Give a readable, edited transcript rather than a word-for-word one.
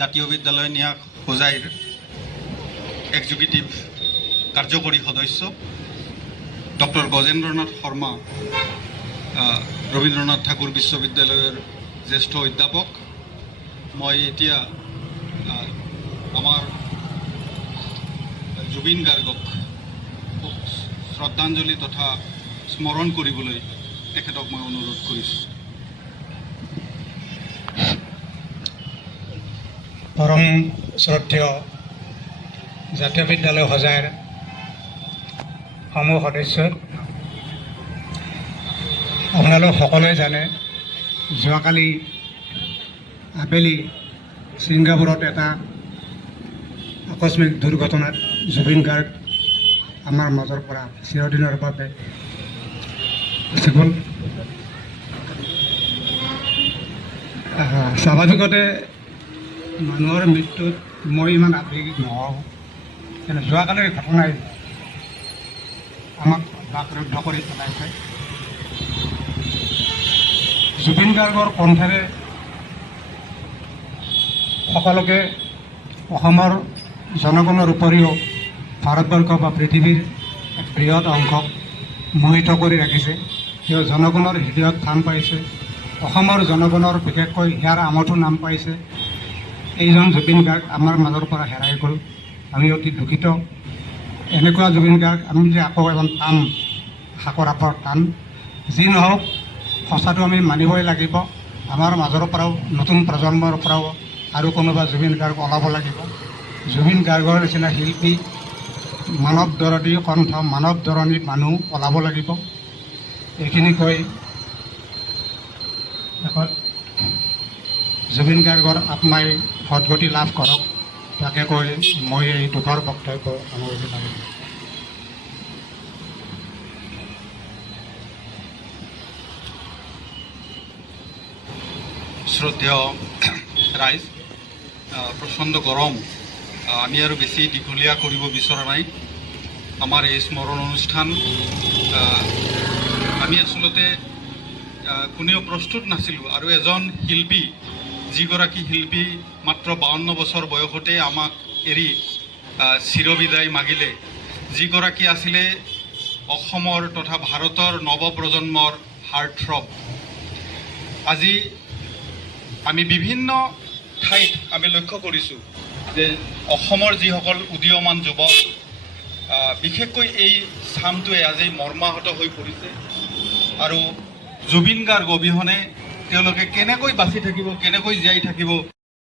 জাতীয় বিদ্যালয় ন্যাস হোজাইৰ এক্সিকিউটিভ কাৰ্যকৰী সদস্য ডক্টৰ গজেন্দ্ৰনাথ শৰ্মা, ৰবীন্দ্ৰনাথ ঠাকুৰ বিশ্ববিদ্যালয়ৰ জ্যেষ্ঠ অধ্যাপক। মই এতিয়া আমাৰ জুবিন গাৰ্গক শ্ৰদ্ধাঞ্জলি তথা স্মৰণ কৰিবলৈ তেখেতক মই অনুৰোধ কৰিছোঁ। পৰম শ্ৰদ্ধেয় জাতীয় বিদ্যালয় হোজাইৰ সমূহ সদস্য, আপোনালোক সকলোৱে জানে যোৱাকালি আবেলি ছিংগাপুৰত এটা আকস্মিক দুৰ্ঘটনাত জুবিন গাৰ্গ আমাৰ মাজৰ পৰা চিৰদিনৰ বাবে গুচি গ'ল। স্বাভাৱিকতে মানুহৰ মৃত্যুত মই ইমান আৱেগিক নহওঁ, কিন্তু যোৱাকালিৰ ঘটনাই আমাক বাকৰুদ্ধ কৰি পেলাইছে। জুবিন গাৰ্গৰ কণ্ঠেৰে সকলোকে অসমৰ জনগণৰ উপৰিও ভাৰতবৰ্ষ বা পৃথিৱীৰ এক বৃহৎ অংশক মোহিত কৰি ৰাখিছে। তেওঁ জনগণৰ হৃদয়ত স্থান পাইছে, অসমৰ জনগণৰ বিশেষকৈ হিয়াৰ আমঠু নাম পাইছে। এইজন জুবিন গাৰ্গ আমাৰ মাজৰ পৰা হেৰাই গ'ল, আমি অতি দুখিত। এনেকুৱা জুবিন গাৰ্গ আমি যে আকৌ এজন পাম, সাকৰ আপৰ টান। যি নহওক, সঁচাটো আমি মানিবই লাগিব। আমাৰ মাজৰ পৰাও, নতুন প্ৰজন্মৰ পৰাও আৰু কোনোবা জুবিন গাৰ্গ ওলাব লাগিব। জুবিন গাৰ্গৰ নিচিনা শিল্পী, মানৱ দৰদী কণ্ঠ, মানৱ ধৰণী মানুহ ওলাব লাগিব। এইখিনি কৈ শেষত জুবিন গাৰ্গৰ আত্মাই সদগতি লাভ কৰক, তাকে কৈ মই এই দুখৰ বক্তব্য সামৰিব পাৰিম। শ্ৰদ্ধেয় ৰাইজ, প্ৰচণ্ড গৰম, আমি আৰু বেছি দীঘলীয়া কৰিব বিচৰা নাই। আমাৰ এই স্মৰণ অনুষ্ঠান আমি আচলতে কোনেও প্ৰস্তুত নাছিলোঁ। আৰু এজন শিল্পী, যিগৰাকী শিল্পী মাত্ৰ 52 বছৰ বয়সতে আমাক এৰি চিৰবিদায় মাগিলে, যিগৰাকী আছিলে অসমৰ তথা ভাৰতৰ নৱপ্ৰজন্মৰ হাৰ্টথ্ৰব। আজি আমি বিভিন্ন ঠাইত আমি লক্ষ্য কৰিছোঁ যে অসমৰ যিসকল উদীয়মান যুৱক, বিশেষকৈ এই চামটোৱে আজি মৰ্মাহত হৈ পৰিছে। আৰু জুবিন গাৰ্গ অবিহনে তেওঁলোকে কেনেকৈ বাচি থাকিব, কেনেকৈ জীয়াই থাকিব,